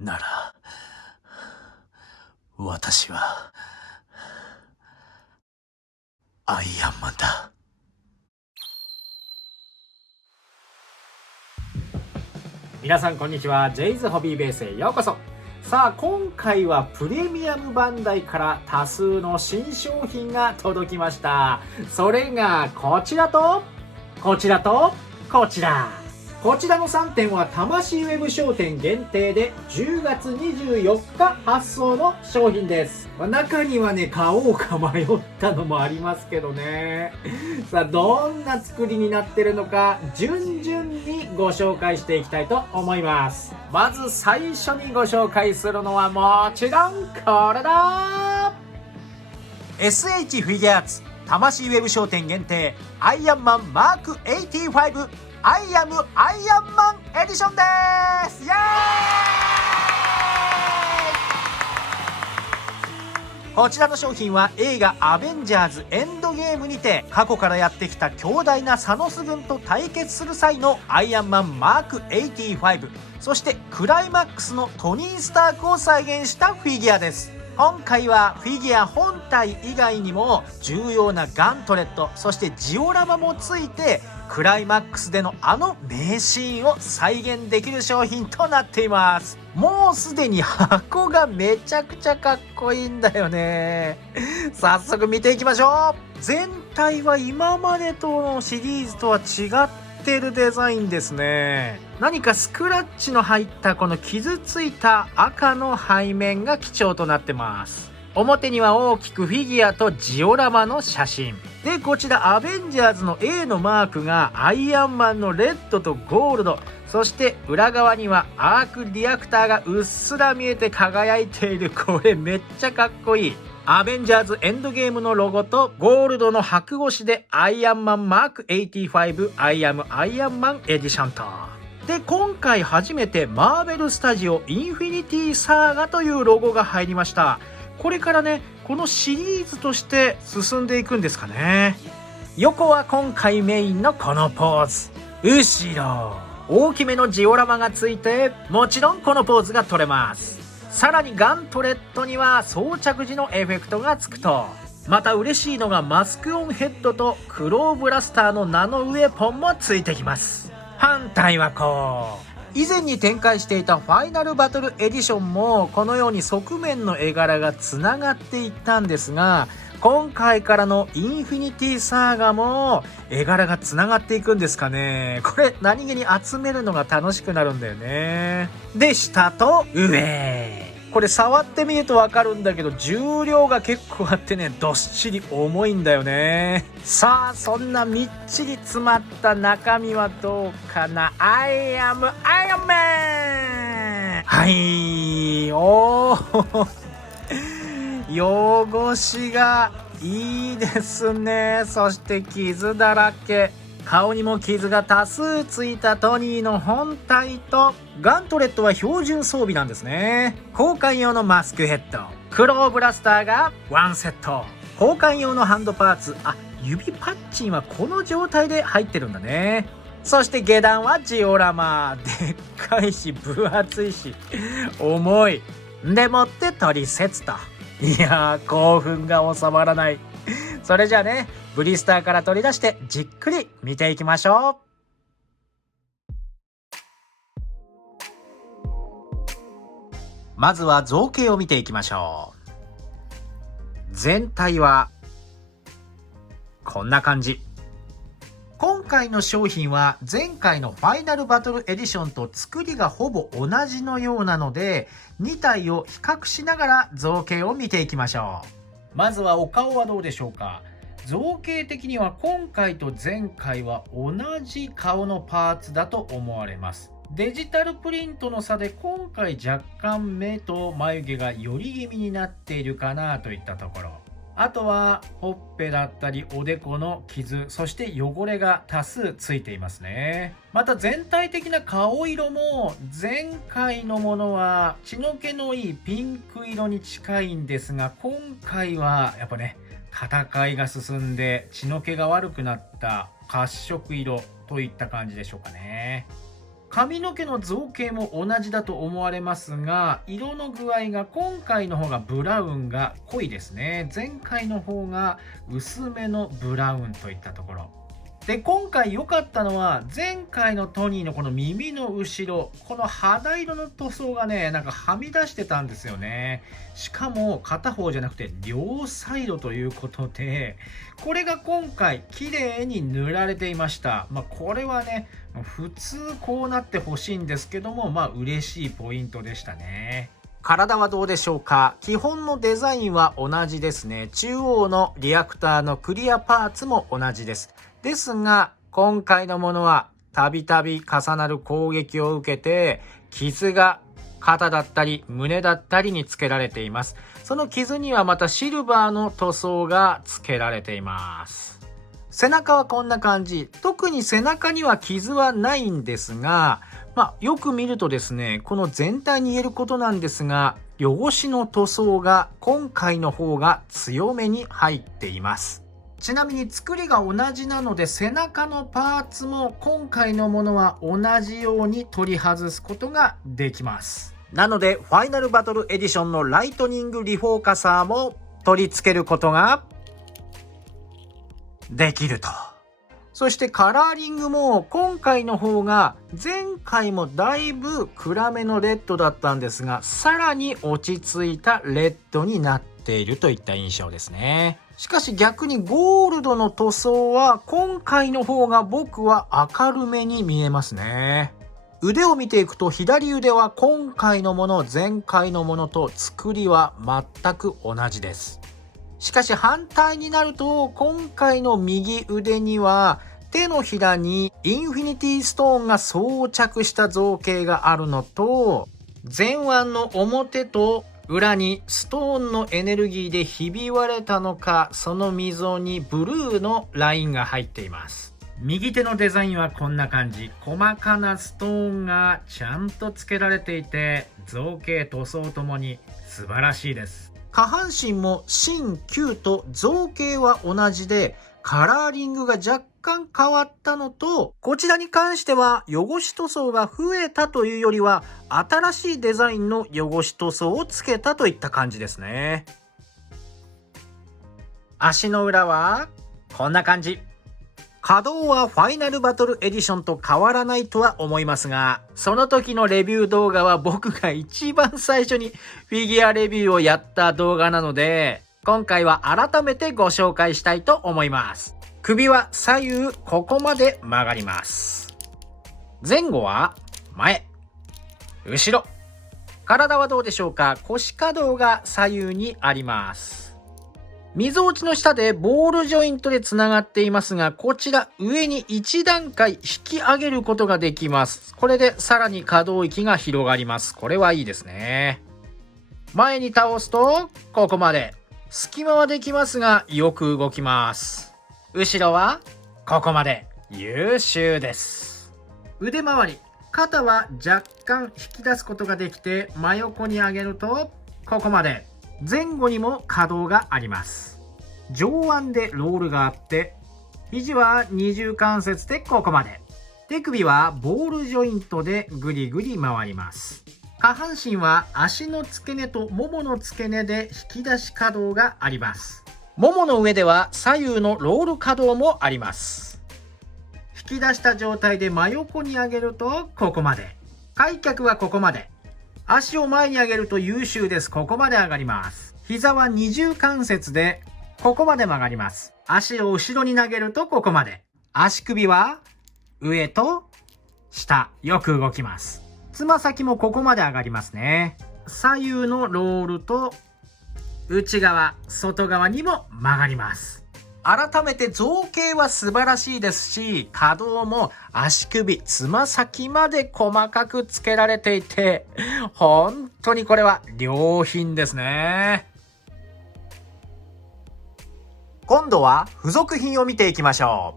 なら、私は、アイアンマンだ。皆さんこんにちは。ジェイズホビーベースへようこそ。さあ、今回はプレミアムバンダイから多数の新商品が届きました。それがこちらとこちらとこちら。こちらの3点は魂ウェブ商店限定で10月24日発送の商品です。中にはね、買おうか迷ったのもありますけどね。さあ、どんな作りになってるのか順々にご紹介していきたいと思います。まず最初にご紹介するのはもちろんこれだ。 SH フィギュアーツ魂ウェブ商店限定アイアンマンマーク85アイアムアイアンマンエディションです。イエーイ。こちらの商品は映画アベンジャーズエンドゲームにて過去からやってきた強大なサノス軍と対決する際のアイアンマンマーク85、そしてクライマックスのトニー・スタークを再現したフィギュアです。今回はフィギュア本体以外にも重要なガントレット、そしてジオラマもついてクライマックスでのあの名シーンを再現できる商品となっています。もうすでに箱がめちゃくちゃかっこいいんだよね。早速見ていきましょう。全体は今までとのシリーズとは違ってるデザインですね。何かスクラッチの入ったこの傷ついた赤の背面が基調となってます。表には大きくフィギュアとジオラマの写真で、こちらアベンジャーズの A のマークがアイアンマンのレッドとゴールド、そして裏側にはアークリアクターがうっすら見えて輝いている。これめっちゃかっこいい。アベンジャーズエンドゲームのロゴとゴールドの白星でアイアンマンマーク85アイアムアイアンマンエディションと。で、今回初めてマーベルスタジオインフィニティサーガというロゴが入りました。これからね、このシリーズとして進んでいくんですかね。横は今回メインのこのポーズ。後ろ大きめのジオラマがついて、もちろんこのポーズが取れます。さらにガントレットには装着時のエフェクトがつくと、また嬉しいのがマスクオンヘッドとクローブラスターのナノウェポンもついてきます。反対はこう。以前に展開していたファイナルバトルエディションもこのように側面の絵柄がつながっていったんですが、今回からのインフィニティサーガも絵柄がつながっていくんですかね。これ何気に集めるのが楽しくなるんだよね。で、下と上。これ触ってみるとわかるんだけど、重量が結構あってね、どっしり重いんだよね。さあ、そんなみっちり詰まった中身はどうかな。I am Iron Man。はい、おー汚しがいいですね。そして傷だらけ。顔にも傷が多数ついたトニーの本体と、ガントレットは標準装備なんですね。交換用のマスクヘッド、クローブラスターが1セット、交換用のハンドパーツ、指パッチンはこの状態で入ってるんだね。そして下段はジオラマ。でっかいし分厚いし重い。でもってトリセツと。いやー、興奮が収まらない。それじゃあね、ブリスターから取り出してじっくり見ていきましょう。まずは造形を見ていきましょう。全体はこんな感じ。今回の商品は前回のファイナルバトルエディションと作りがほぼ同じのようなので、2体を比較しながら造形を見ていきましょう。まずはお顔はどうでしょうか。造形的には今回と前回は同じ顔のパーツだと思われます。デジタルプリントの差で今回若干目と眉毛がより気味になっているかなといったところ。あとはほっぺだったりおでこの傷、そして汚れが多数ついていますね。また全体的な顔色も前回のものは血の気のいいピンク色に近いんですが、今回はやっぱね、戦いが進んで血の気が悪くなった褐色色といった感じでしょうかね。髪の毛の造形も同じだと思われますが、色の具合が今回の方がブラウンが濃いですね。前回の方が薄めのブラウンといったところで、今回良かったのは前回のトニーのこの耳の後ろ、この肌色の塗装がね、なんかはみ出してたんですよね。しかも片方じゃなくて両サイドということで、これが今回綺麗に塗られていました。これはね、普通こうなってほしいんですけども、嬉しいポイントでしたね。体はどうでしょうか。基本のデザインは同じですね。中央のリアクターのクリアパーツも同じです。ですが、今回のものはたびたび重なる攻撃を受けて、傷が肩だったり胸だったりにつけられています。その傷にはまたシルバーの塗装がつけられています。背中はこんな感じ。特に背中には傷はないんですが、よく見るとですね、この全体に言えることなんですが、汚しの塗装が今回の方が強めに入っています。ちなみに作りが同じなので、背中のパーツも今回のものは同じように取り外すことができます。なのでファイナルバトルエディションのライトニングリフォーカサーも取り付けることができると。そしてカラーリングも今回の方が前回もだいぶ暗めのレッドだったんですが、さらに落ち着いたレッドになっているといった印象ですね。しかし逆にゴールドの塗装は今回の方が僕は明るめに見えますね。腕を見ていくと左腕は今回のもの前回のものと作りは全く同じです。しかし反対になると今回の右腕には手のひらにインフィニティストーンが装着した造形があるのと、前腕の表と裏にストーンのエネルギーでひび割れたのか、その溝にブルーのラインが入っています。右手のデザインはこんな感じ。細かなストーンがちゃんと付けられていて、造形塗装ともに素晴らしいです。下半身も新旧と造形は同じで、カラーリングが若干変わったのと、こちらに関しては汚し塗装が増えたというよりは新しいデザインの汚し塗装をつけたといった感じですね。足の裏はこんな感じ。可動はファイナルバトルエディションと変わらないとは思いますが、その時のレビュー動画は僕が一番最初にフィギュアレビューをやった動画なので、今回は改めてご紹介したいと思います。首は左右ここまで曲がります。前後は前、後ろ。体はどうでしょうか。腰可動が左右にあります。溝落ちの下でボールジョイントでつながっていますが、こちら上に1段階引き上げることができます。これでさらに可動域が広がります。これはいいですね。前に倒すとここまで。隙間はできますがよく動きます。後ろはここまで。優秀です。腕周り、肩は若干引き出すことができて、真横に上げるとここまで。前後にも可動があります。上腕でロールがあって、肘は二重関節でここまで。手首はボールジョイントでぐりぐり回ります。下半身は足の付け根とももの付け根で引き出し可動があります。ももの上では左右のロール可動もあります。引き出した状態で真横に上げるとここまで。開脚はここまで。足を前に上げると優秀です。ここまで上がります。膝は二重関節でここまで曲がります。足を後ろに投げるとここまで。足首は上と下、よく動きます。つま先もここまで上がりますね。左右のロールと内側、外側にも曲がります。改めて造形は素晴らしいですし、可動も足首、つま先まで細かくつけられていて、本当にこれは良品ですね。今度は付属品を見ていきましょ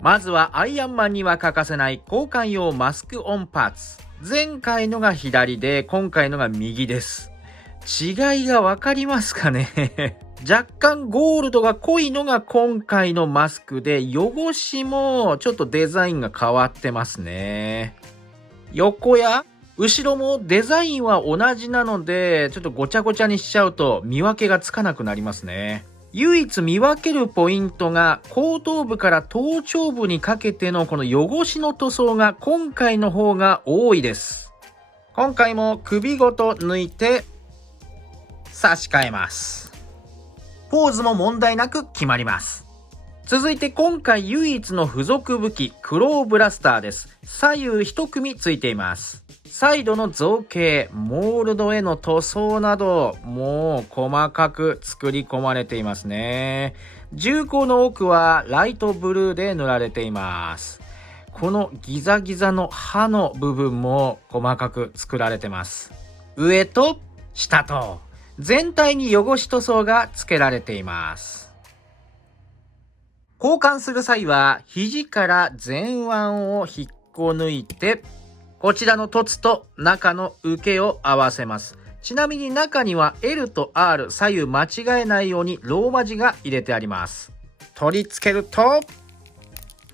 う。まずはアイアンマンには欠かせない交換用マスクオンパーツ。前回のが左で今回のが右です。違いがわかりますかね若干ゴールドが濃いのが今回のマスクで、汚しもちょっとデザインが変わってますね。横や後ろもデザインは同じなので、ちょっとごちゃごちゃにしちゃうと見分けがつかなくなりますね。唯一見分けるポイントが、後頭部から頭頂部にかけてのこの汚しの塗装が今回の方が多いです。今回も首ごと抜いて差し替えます。ポーズも問題なく決まります。続いて今回唯一の付属武器、クローブラスターです。左右一組ついています。サイドの造形、モールドへの塗装など、もう細かく作り込まれていますね。銃口の奥はライトブルーで塗られています。このギザギザの刃の部分も細かく作られてます。上と下と全体に汚し塗装が付けられています。交換する際は肘から前腕を引っこ抜いて、こちらの凸と中の受けを合わせます。ちなみに中には L と R 左右間違えないようにローマ字が入れてあります。取り付けると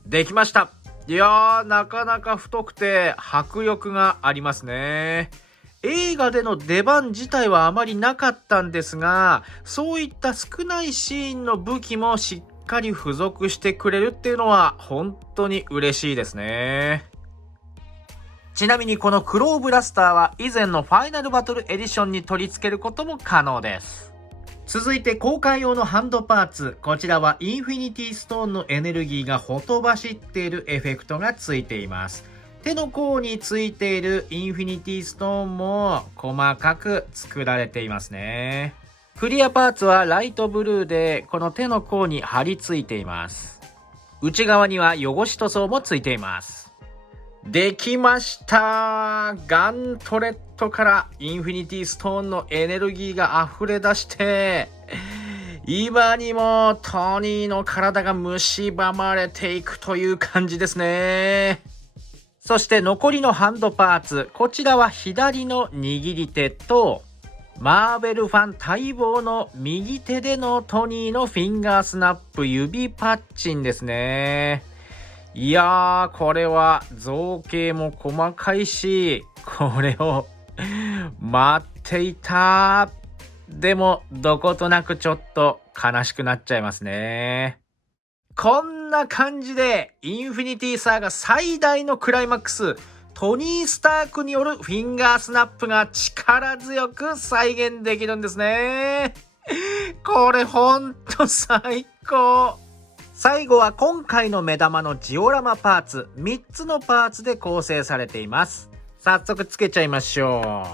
できました。いやー、なかなか太くて迫力がありますね。映画での出番自体はあまりなかったんですが、そういった少ないシーンの武器もしっかり付属してくれるっていうのは本当に嬉しいですね。ちなみにこのクローブラスターは以前のファイナルバトルエディションに取り付けることも可能です。続いて交換用のハンドパーツ。こちらはインフィニティストーンのエネルギーがほとばしっているエフェクトがついています。手の甲についているインフィニティストーンも細かく作られていますね。クリアパーツはライトブルーでこの手の甲に貼り付いています。内側には汚し塗装もついています。できました。ガントレットからインフィニティストーンのエネルギーが溢れ出して、今にもトニーの体が蝕まれていくという感じですね。そして残りのハンドパーツ、こちらは左の握り手とマーベルファン待望の右手でのトニーのフィンガースナップ指パッチンですね。いやー、これは造形も細かいし、これを待っていた。でもどことなくちょっと悲しくなっちゃいますね。こんな感じでインフィニティサーガ最大のクライマックス、トニー・スタークによるフィンガースナップが力強く再現できるんですね。これほんと最高。最後は今回の目玉のジオラマパーツ、3つのパーツで構成されています。早速つけちゃいましょ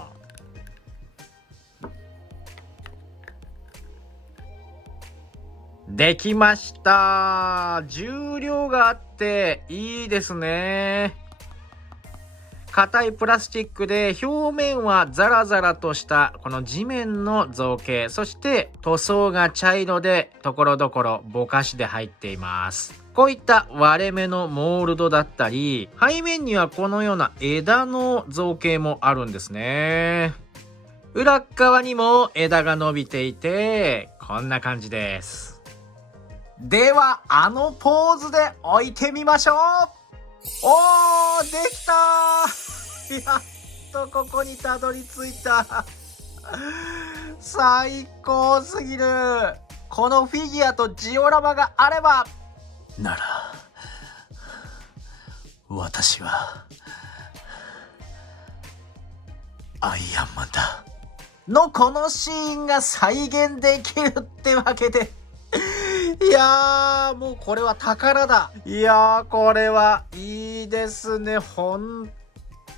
う。できました。重量があっていいですね。硬いプラスチックで表面はザラザラとしたこの地面の造形、そして塗装が茶色でところどころぼかしで入っています。こういった割れ目のモールドだったり、背面にはこのような枝の造形もあるんですね。裏側にも枝が伸びていてこんな感じです。ではあのポーズで置いてみましょう。おー、できたー。やっとここにたどり着いた。最高すぎる。このフィギュアとジオラマがあればなら私はアイアンマンだのこのシーンが再現できるってわけで、いやー、もうこれは宝だ。いやー、これはいいですね。本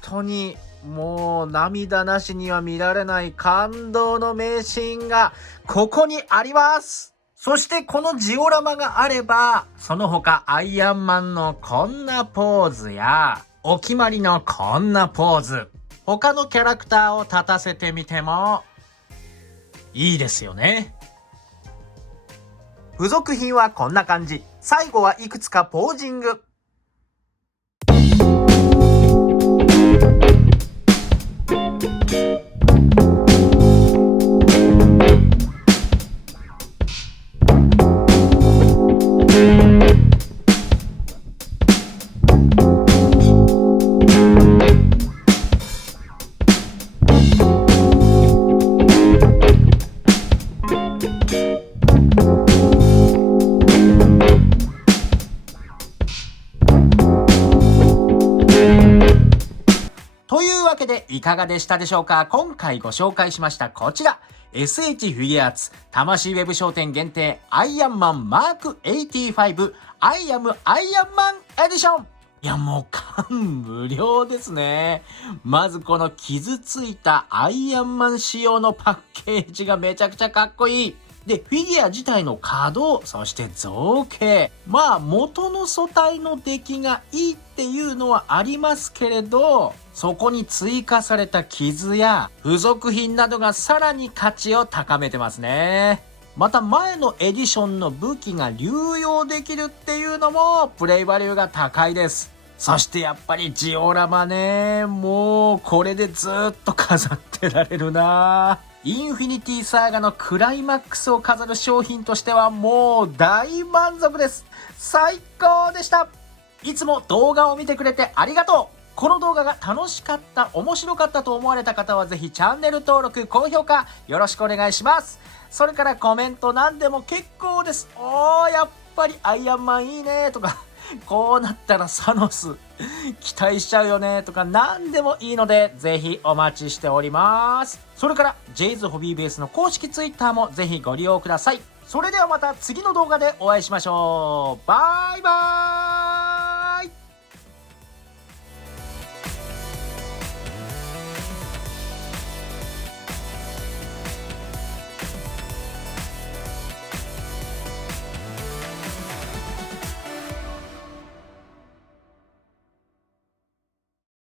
当にもう涙なしには見られない感動の名シーンがここにあります。そしてこのジオラマがあれば、その他アイアンマンのこんなポーズやお決まりのこんなポーズ、他のキャラクターを立たせてみてもいいですよね。付属品はこんな感じ。最後はいくつかポージング。いかがでしたでしょうか。今回ご紹介しましたこちら。SH フィギュアーツ魂ウェブ商店限定アイアンマンマーク85アイアムアイアンマンエディション。いやもう感無量ですね。まずこの傷ついたアイアンマン仕様のパッケージがめちゃくちゃかっこいい。で、フィギュア自体の可動、そして造形。まあ元の素体の出来がいいっていうのはありますけれど、そこに追加された傷や付属品などがさらに価値を高めてますね。また前のエディションの武器が流用できるっていうのもプレイバリューが高いです。そしてやっぱりジオラマね、もうこれでずっと飾ってられるな。インフィニティサーガのクライマックスを飾る商品としてはもう大満足です。最高でした。いつも動画を見てくれてありがとう。この動画が楽しかった、面白かったと思われた方はぜひチャンネル登録、高評価よろしくお願いします。それからコメント何でも結構です。やっぱりアイアンマンいいねとか、こうなったらサノス期待しちゃうよねとか何でもいいのでぜひお待ちしております。それからジェイズホビーベースの公式ツイッターもぜひご利用ください。それではまた次の動画でお会いしましょう。バイバーイ。